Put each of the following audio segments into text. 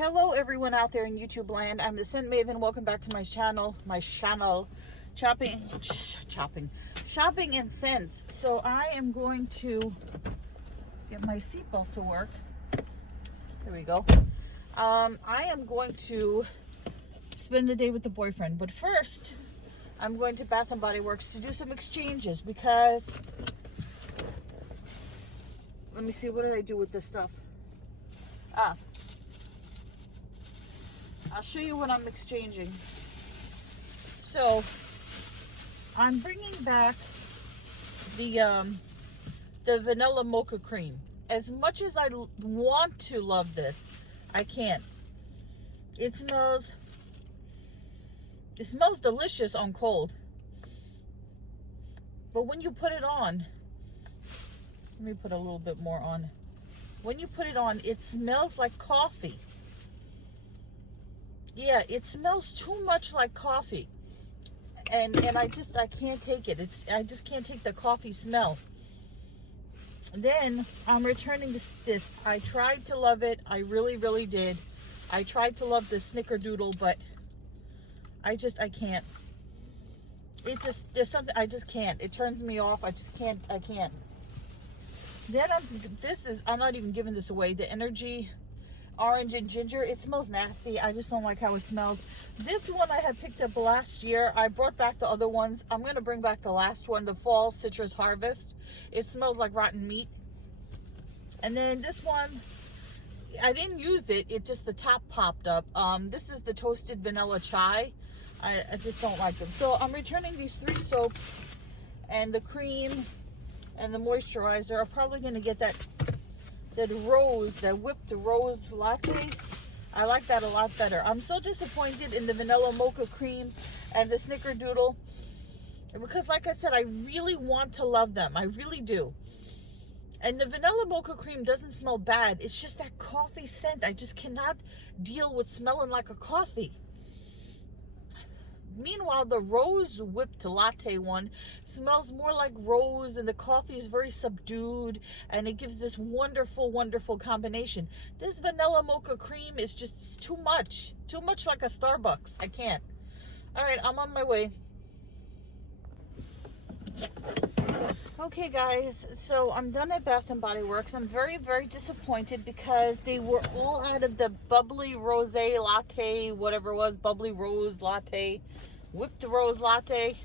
Hello everyone out there in YouTube land. I'm the Scent Maven. Welcome back to my channel. Shopping and scents. So I am going to get my seatbelt to work. There we go. I am going to spend the day with the boyfriend, but first I'm going to Bath and Body Works to do some exchanges because let me see, what did I do with this stuff? I'll show you what I'm exchanging. So I'm bringing back the vanilla mocha cream. As much as I want to love this, I can't. It smells delicious on cold, but when you put it on, let me put a little bit more on. When you put it on, it smells like coffee. Yeah, it smells too much like coffee, and I can't take it. I just can't take the coffee smell. Then I'm returning this. I tried to love it. I really did. I tried to love the snickerdoodle, but I can't. There's something, I just can't. It turns me off. I can't. Then I'm not even giving this away. The Energy Orange and Ginger. It smells nasty. I just don't like how it smells. This one I had picked up last year. I brought back the other ones. I'm going to bring back the last one, the Fall Citrus Harvest. It smells like rotten meat. And then this one, I didn't use it. It just, the top popped up. This is the Toasted Vanilla Chai. I just don't like them. So I'm returning these 3 soaps and the cream and the moisturizer. I'm probably going to get that whipped rose latte. I like that a lot better. I'm so disappointed in the vanilla mocha cream and the snickerdoodle, because like I said, I really want to love them. I really do. And the vanilla mocha cream doesn't smell bad. It's just that coffee scent. I just cannot deal with smelling like a coffee. Meanwhile, the rose whipped latte one smells more like rose, and the coffee is very subdued, and it gives this wonderful combination. This vanilla mocha cream is just too much like a Starbucks. I can't. All right, I'm on my way. Okay guys, so I'm done at Bath and Body Works. I'm very disappointed because they were all out of the bubbly rose latte, whatever it was, bubbly rose latte, whipped rose latte.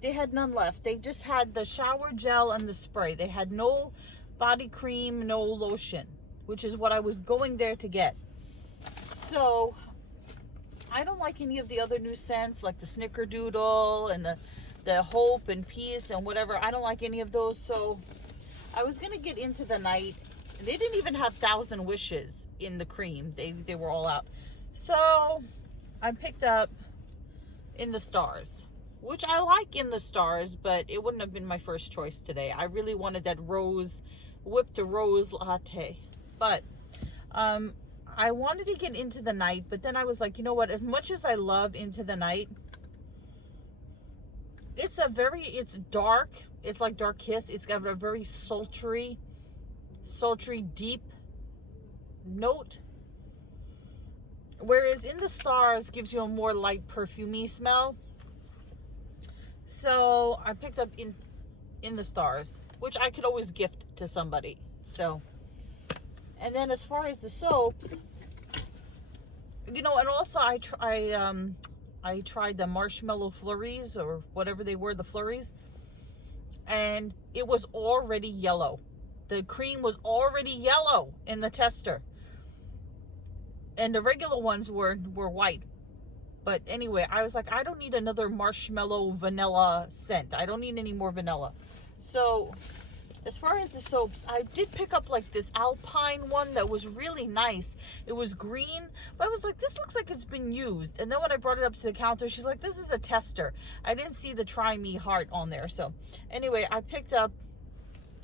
They had none left. They just had the shower gel and the spray. They had no body cream, no lotion, which is what I was going there to get. So I don't like any of the other new scents, like the Snickerdoodle and the Hope and Peace and whatever. I don't like any of those. So I was gonna get Into the Night. They didn't even have 1,000 Wishes in the cream. They were all out. So I picked up In the Stars, which I like In the Stars, but it wouldn't have been my first choice today. I really wanted that rose, whipped rose latte. But I wanted to get Into the Night, but then I was like, you know what, as much as I love Into the Night, it's dark. It's like Dark Kiss. It's got a very sultry, deep note. Whereas In the Stars gives you a more light, perfumey smell. So I picked up In the Stars, which I could always gift to somebody. So, and then as far as the soaps, you know, and also I tried the marshmallow flurries, or whatever they were, the flurries, and it was already yellow. The cream was already yellow in the tester, and the regular ones were white. But anyway, I was like, I don't need another marshmallow vanilla scent. I don't need any more vanilla. So as far as the soaps, I did pick up like this Alpine one that was really nice. It was green, but I was like, this looks like it's been used. And then when I brought it up to the counter, she's like, this is a tester. I didn't see the Try Me heart on there. So anyway, I picked up,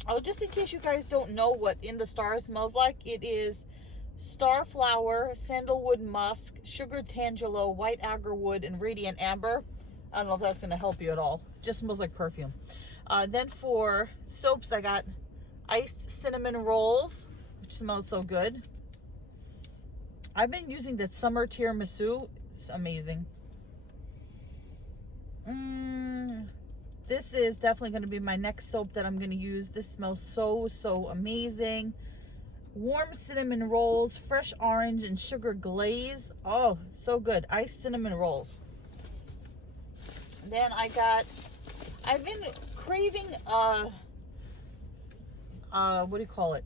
oh, just in case you guys don't know what In the Stars smells like, it is Starflower, Sandalwood Musk, Sugar Tangelo, White Agarwood, and Radiant Amber. I don't know if that's going to help you at all. Just smells like perfume. Then for soaps, I got Iced Cinnamon Rolls, which smells so good. I've been using the summer tiramisu. It's amazing. This is definitely going to be my next soap that I'm going to use. This smells so amazing. Warm cinnamon rolls, fresh orange and sugar glaze. Oh, so good. Iced cinnamon rolls. Then I've been craving what do you call it?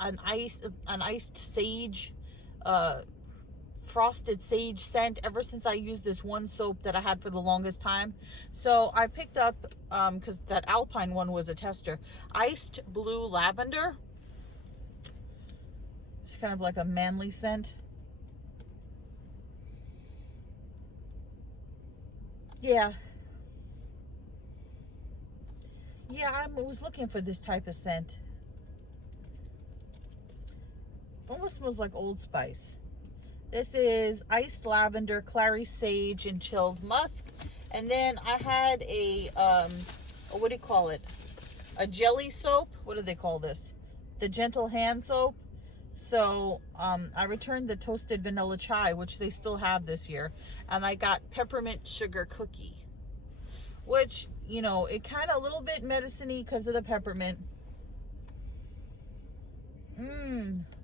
An iced sage, frosted sage scent ever since I used this one soap that I had for the longest time. So I picked up, because that Alpine one was a tester, iced blue lavender. It's kind of like a manly scent. Yeah, I was looking for this type of scent. Almost smells like Old Spice. This is iced lavender, clary sage, and chilled musk. And then I had a what do you call it? A jelly soap. What do they call this? The gentle hand soap. So I returned the toasted vanilla chai, which they still have this year, and I got peppermint sugar cookie, which, you know, it kind of a little bit medicine-y because of the peppermint.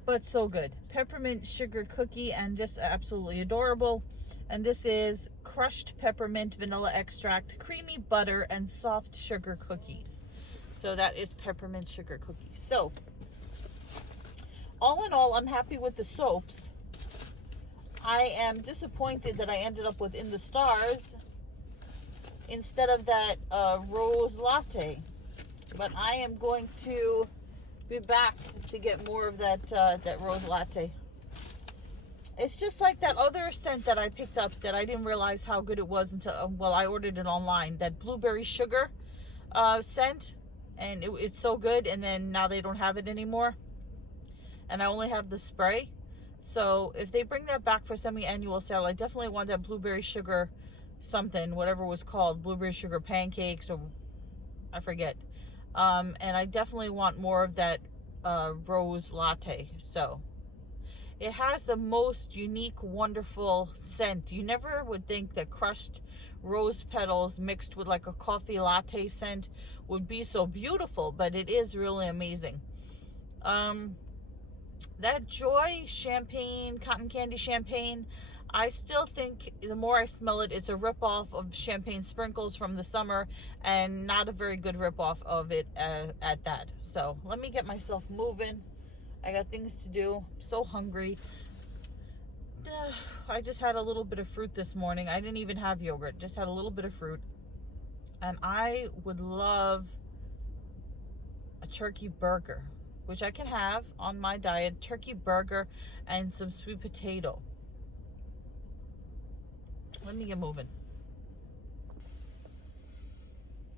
But so good. Peppermint sugar cookie, and just absolutely adorable. And this is crushed peppermint, vanilla extract, creamy butter, and soft sugar cookies. So that is peppermint sugar cookies. So all in all, I'm happy with the soaps. I am disappointed that I ended up with In the Stars instead of that rose latte. But I am going to be back to get more of that rose latte. It's just like that other scent that I picked up that I didn't realize how good it was until, well, I ordered it online. That blueberry sugar scent, and it's so good. And then now they don't have it anymore, and I only have the spray. So if they bring that back for semi-annual sale, I definitely want that blueberry sugar something, whatever it was called, blueberry sugar pancakes, or I forget. And I definitely want more of that rose latte. So it has the most unique, wonderful scent. You never would think that crushed rose petals mixed with like a coffee latte scent would be so beautiful, but it is really amazing. That Joy champagne, cotton candy champagne, I still think the more I smell it, it's a ripoff of Champagne Sprinkles from the summer, and not a very good ripoff of it at that. So let me get myself moving. I got things to do. I'm so hungry. I just had a little bit of fruit this morning. I didn't even have yogurt, just had a little bit of fruit. And I would love a turkey burger, which I can have on my diet. Turkey burger and some sweet potato. Let me get moving.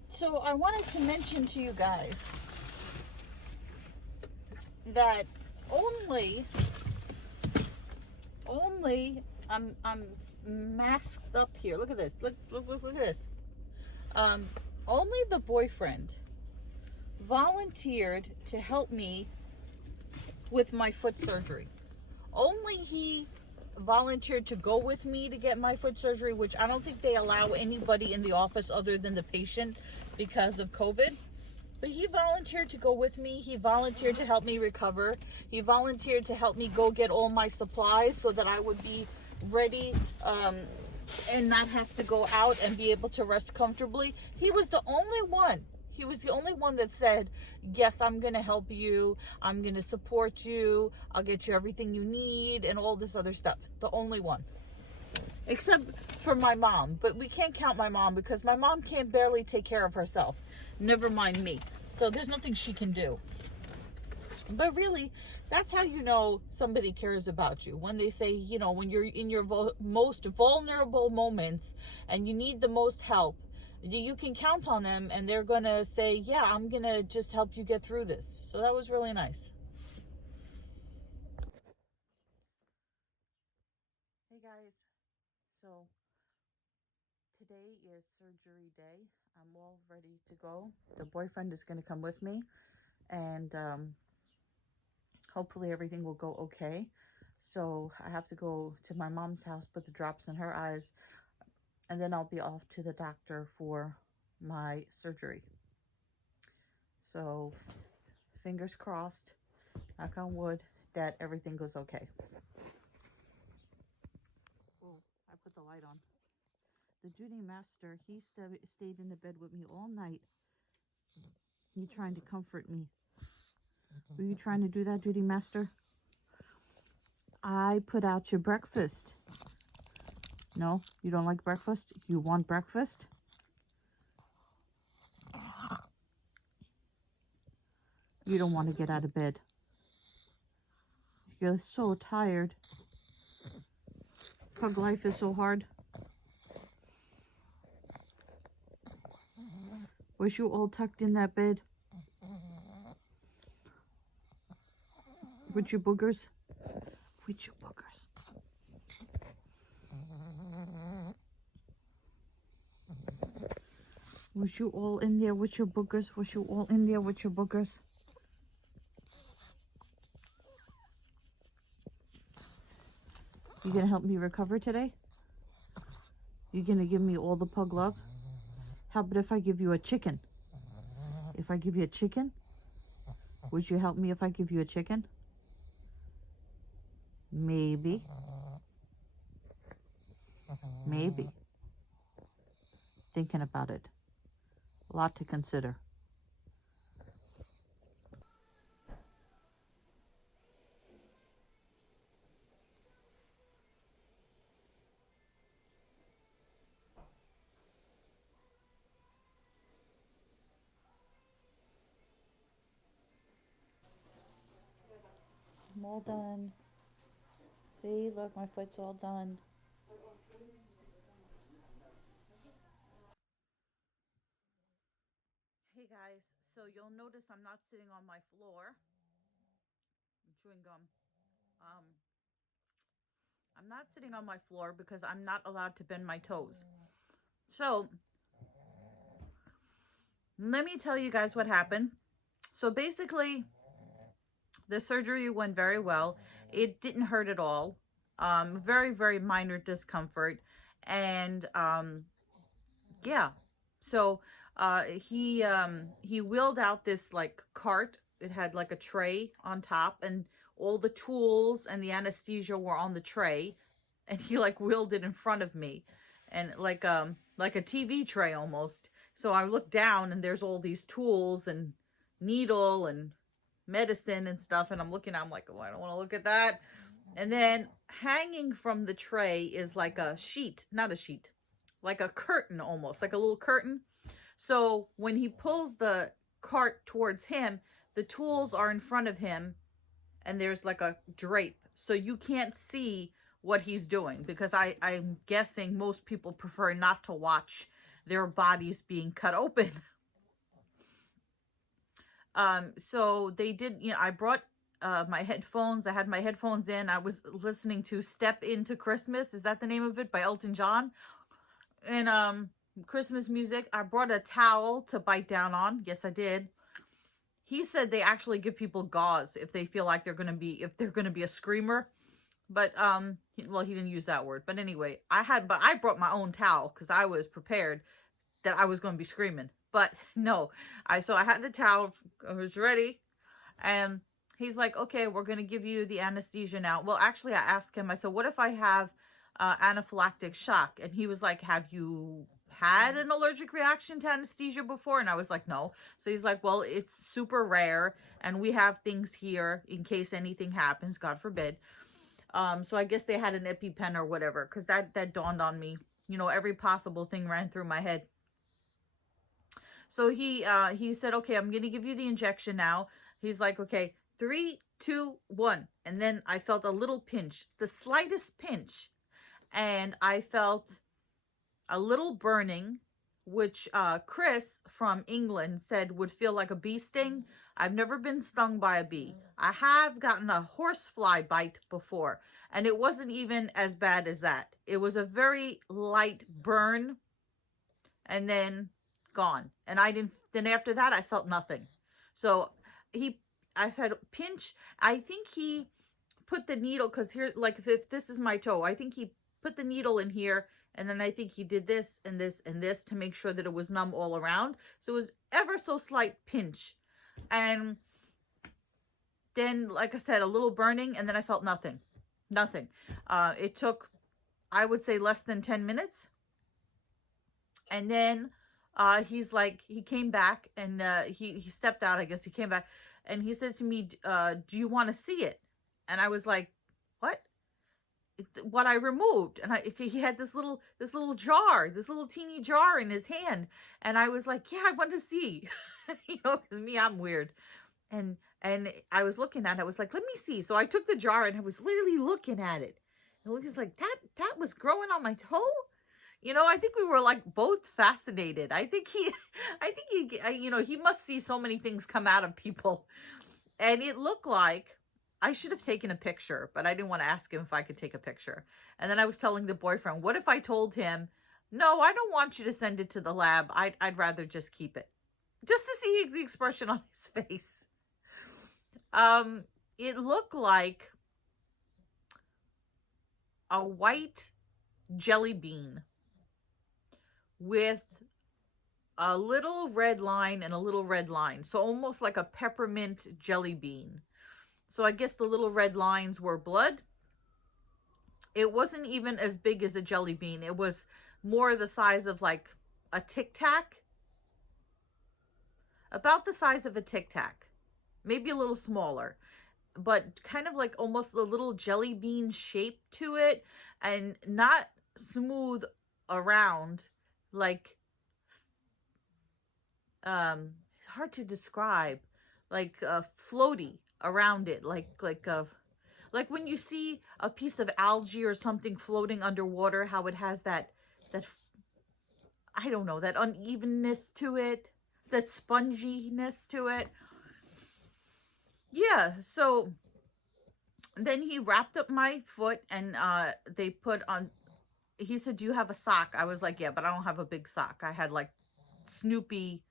So I wanted to mention to you guys that only I'm masked up here. Look at this. Look at this. Only the boyfriend volunteered to help me with my foot surgery. Only he volunteered to go with me to get my foot surgery, which I don't think they allow anybody in the office other than the patient because of COVID. But he volunteered to go with me. He volunteered to help me recover. He volunteered to help me go get all my supplies so that I would be ready and not have to go out and be able to rest comfortably. He was the only one. He was the only one that said, yes, I'm going to help you. I'm going to support you. I'll get you everything you need and all this other stuff. The only one. Except for my mom. But we can't count my mom because my mom can't barely take care of herself. Never mind me. So there's nothing she can do. But really, that's how you know somebody cares about you. When they say, you know, when you're in your most vulnerable moments and you need the most help, you can count on them and they're going to say, yeah, I'm going to just help you get through this. So that was really nice. Hey guys, so today is surgery day. I'm all ready to go. The boyfriend is going to come with me, and hopefully everything will go okay. So I have to go to my mom's house, put the drops in her eyes, and then I'll be off to the doctor for my surgery. So fingers crossed, knock on wood, that everything goes okay. Oh, I put the light on. The duty master, he stayed in the bed with me all night. He trying to comfort me. Were you trying to do that, duty master? I put out your breakfast. No, you don't like breakfast? You want breakfast? You don't want to get out of bed. You're so tired. Pug life is so hard. Was you all tucked in that bed? With your boogers? With your boogers. Was you all in there with your boogers? Was you all in there with your boogers? You gonna help me recover today? You gonna give me all the pug love? How about if I give you a chicken? If I give you a chicken, would you help me if I give you a chicken? Maybe. Maybe. Thinking about it. A lot to consider. I'm all done. See, look, my foot's all done. Hey guys, so you'll notice I'm not sitting on my floor. I'm chewing gum. I'm not sitting on my floor because I'm not allowed to bend my toes. So let me tell you guys what happened. So basically, the surgery went very well. It didn't hurt at all. Very, very minor discomfort. And yeah, so he wheeled out this like cart. It had like a tray on top, and all the tools and the anesthesia were on the tray, and he like wheeled it in front of me, and like a TV tray almost. So I looked down, and there's all these tools and needle and medicine and stuff, and I'm looking, I'm like, oh, I don't want to look at that. And then hanging from the tray is like a sheet, not a sheet, like a curtain, almost like a little curtain. So when he pulls the cart towards him, the tools are in front of him, and there's like a drape, so you can't see what he's doing, because I'm guessing most people prefer not to watch their bodies being cut open. So they did, you know, I brought my headphones. I had my headphones in. I was listening to Step Into Christmas. Is that the name of it? By Elton John. And Christmas music. I brought a towel to bite down on. Yes, I did. He said they actually give people gauze if they feel like they're going to be a screamer. But well, he didn't use that word. But anyway, I brought my own towel because I was prepared that I was going to be screaming. But no, so I had the towel, I was ready, and he's like, okay, we're going to give you the anesthesia now. Well, actually, I asked him, I said, what if I have anaphylactic shock? And he was like, have you had an allergic reaction to anesthesia before? And I was like, no. So he's like, well, it's super rare, and we have things here in case anything happens, God forbid. So I guess they had an EpiPen or whatever, because that dawned on me. You know, every possible thing ran through my head. So he said, okay, I'm going to give you the injection now. He's like, okay, 3, 2, 1. And then I felt a little pinch, the slightest pinch. And I felt a little burning, which Chris from England said would feel like a bee sting. I've never been stung by a bee. I have gotten a horsefly bite before, and it wasn't even as bad as that. It was a very light burn, and then gone. And then after that, I felt nothing. So I've had a pinch. I think he put the needle, because here, like if this is my toe, I think he put the needle in here, and then I think he did this and this and this to make sure that it was numb all around. So it was ever so slight pinch. And then, like I said, a little burning, and then I felt nothing. Nothing. It took, I would say, less than 10 minutes. And then he's like, he came back, and he stepped out, I guess. He came back, and he said to me, do you want to see it? And I was like, what? What I removed. And he had this little jar, this little teeny jar in his hand. And I was like, yeah, I want to see. You know, because me, I'm weird. And I was looking at it. I was like, let me see. So I took the jar, and I was literally looking at it. And it was like, that was growing on my toe? You know, I think we were like both fascinated. I think he, you know, he must see so many things come out of people. And it looked like, I should have taken a picture, but I didn't want to ask him if I could take a picture. And then I was telling the boyfriend, what if I told him, no, I don't want you to send it to the lab. I'd rather just keep it. Just to see the expression on his face. It looked like a white jelly bean with a little red line and a little red line. So almost like a peppermint jelly bean. So I guess the little red lines were blood. It wasn't even as big as a jelly bean. It was more the size of like a Tic Tac. About the size of a Tic Tac. Maybe a little smaller. But kind of like almost a little jelly bean shape to it. And not smooth around. Like, hard to describe. Like floaty around it, like when you see a piece of algae or something floating underwater, how it has that I don't know, that unevenness to it, that sponginess to it. Yeah, so then he wrapped up my foot, and they put on, he said, do you have a sock? I was like, yeah, but I don't have a big sock. I had like Snoopy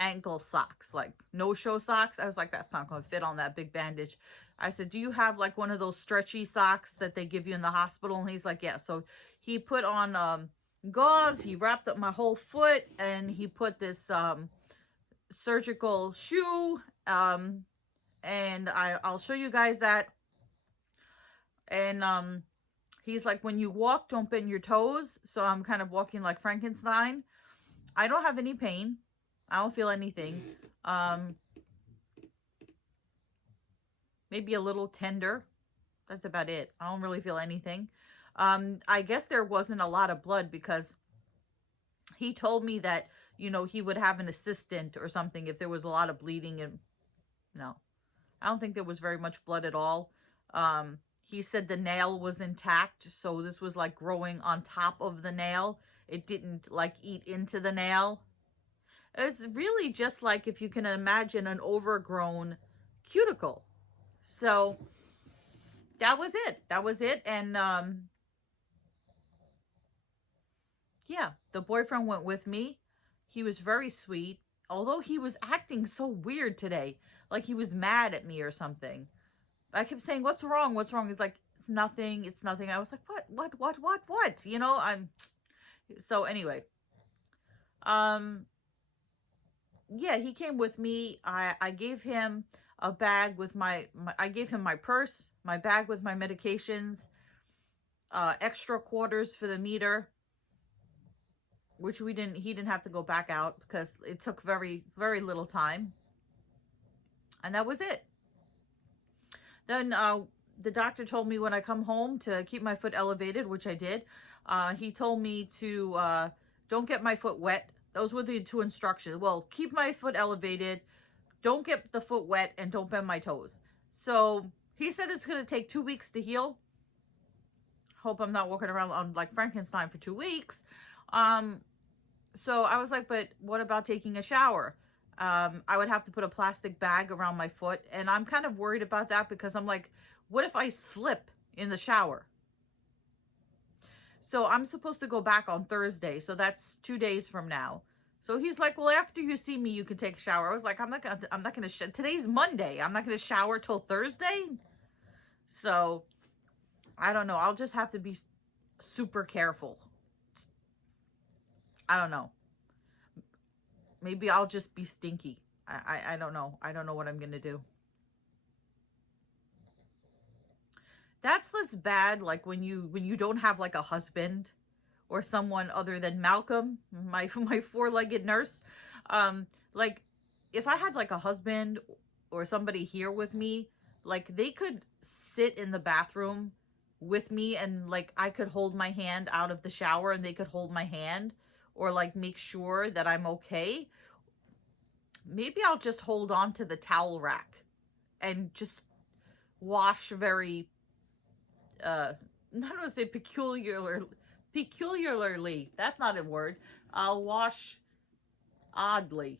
ankle socks, like no-show socks. I was like, that's not going to fit on that big bandage. I said, do you have like one of those stretchy socks that they give you in the hospital? And he's like, yeah. So he put on gauze, he wrapped up my whole foot, and he put this surgical shoe, and I'll show you guys that. And he's like, when you walk, don't bend your toes. So I'm kind of walking like Frankenstein. I don't have any pain. I don't feel anything. Maybe a little tender. That's about it. I don't really feel anything. I guess there wasn't a lot of blood, because he told me that, you know, he would have an assistant or something if there was a lot of bleeding. And no, I don't think there was very much blood at all. He said the nail was intact. So this was like growing on top of the nail. It didn't like eat into the nail. It's really just like, if you can imagine, an overgrown cuticle. So that was it. That was it. And yeah, the boyfriend went with me. He was very sweet, although he was acting so weird today. Like he was mad at me or something. I kept saying, what's wrong? What's wrong? He's like, it's nothing. It's nothing. I was like, what? You know, so anyway, yeah, he came with me. I gave him a bag with I gave him my purse, my bag with my medications, extra quarters for the meter, which he didn't have to go back out because it took very, very little time. And that was it. Then the doctor told me when I come home to keep my foot elevated, which I did. He told me to don't get my foot wet. Those were the two instructions. Well, keep my foot elevated, don't get the foot wet, and don't bend my toes. So he said it's going to take 2 weeks to heal. Hope I'm not walking around on like Frankenstein for 2 weeks. So I was like, but what about taking a shower? I would have to put a plastic bag around my foot. And I'm kind of worried about that because I'm like, what if I slip in the shower? So I'm supposed to go back on Thursday. So that's 2 days from now. So he's like, well, after you see me, you can take a shower. I was like, I'm not going to, today's Monday. I'm not going to shower till Thursday. So I don't know. I'll just have to be super careful. I don't know. Maybe I'll just be stinky. I don't know. I don't know what I'm going to do. That's less bad, like when you don't have like a husband or someone other than Malcolm, my four-legged nurse. Like if I had like a husband or somebody here with me, like they could sit in the bathroom with me and like I could hold my hand out of the shower and they could hold my hand or like make sure that I'm okay. Maybe I'll just hold on to the towel rack and just wash very not to say peculiarly, that's not a word. I'll wash oddly,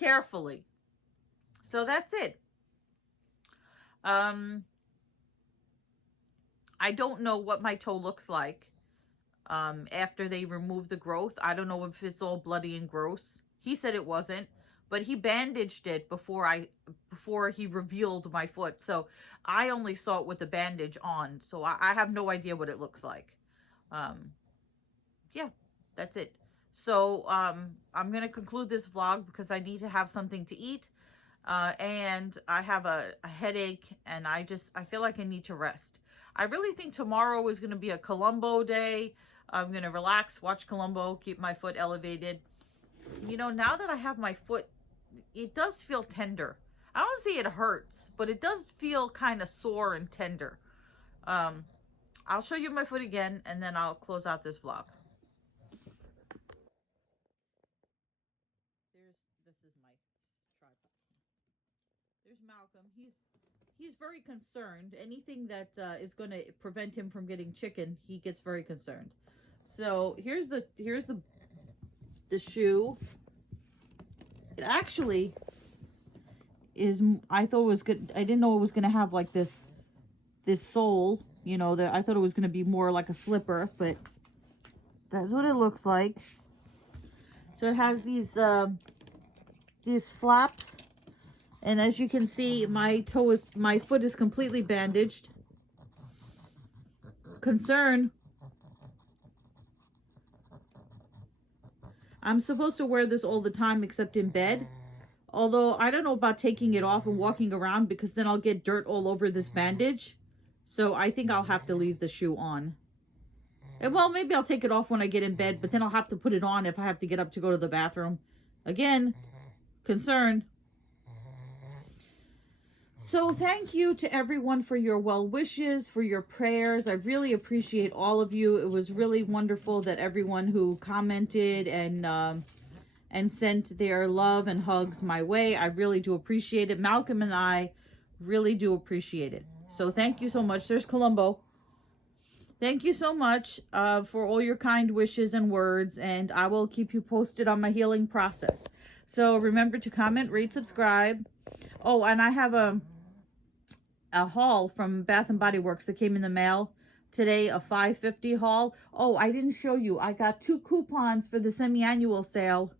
carefully. So that's it. I don't know what my toe looks like after they remove the growth. I don't know if it's all bloody and gross. He said it wasn't, but he bandaged it before he revealed my foot. So I only saw it with the bandage on. So I have no idea what it looks like. Yeah, that's it. So I'm going to conclude this vlog because I need to have something to eat. And I have a headache and I feel like I need to rest. I really think tomorrow is going to be a Columbo day. I'm going to relax, watch Columbo, keep my foot elevated. You know, now that I have my foot, it does feel tender. I don't say it hurts, but it does feel kind of sore and tender. I'll show you my foot again, and then I'll close out this vlog. This is my tripod. There's Malcolm. He's very concerned. Anything that is going to prevent him from getting chicken, he gets very concerned. So here's the shoe. It actually is, I thought it was good. I didn't know it was going to have like this sole, you know, that I thought it was going to be more like a slipper, but that's what it looks like. So it has these flaps, and as you can see, my foot is completely bandaged. Concern. I'm supposed to wear this all the time except in bed. Although I don't know about taking it off and walking around because then I'll get dirt all over this bandage. So I think I'll have to leave the shoe on. And well, maybe I'll take it off when I get in bed, but then I'll have to put it on if I have to get up to go to the bathroom. Again, concerned. So thank you to everyone for your well wishes, for your prayers. I really appreciate all of you. It was really wonderful that everyone who commented and sent their love and hugs my way. I really do appreciate it. Malcolm and I really do appreciate it. So thank you so much. There's Columbo. Thank you so much for all your kind wishes and words, and I will keep you posted on my healing process. So remember to comment, rate, subscribe. Oh, and I have a haul from Bath and Body Works that came in the mail today, a $5.50 haul. Oh, I didn't show you. I got 2 coupons for the semi-annual sale.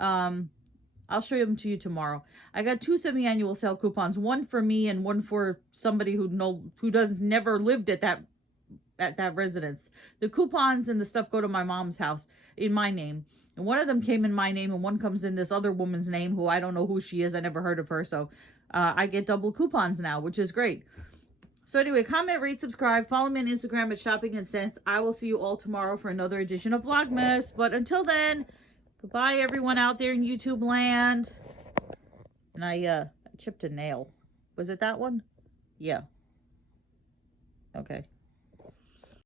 I'll show them to you tomorrow. I got 2 semi-annual sale coupons, one for me and one for somebody who never lived at that residence. The coupons and the stuff go to my mom's house in my name. And one of them came in my name and one comes in this other woman's name who I don't know who she is. I never heard of her. So I get double coupons now, which is great. So anyway, comment, rate, subscribe. Follow me on Instagram at Shopping and Sense. I will see you all tomorrow for another edition of Vlogmas. But until then, goodbye everyone out there in YouTube land. And I chipped a nail. Was it that one? Yeah. Okay.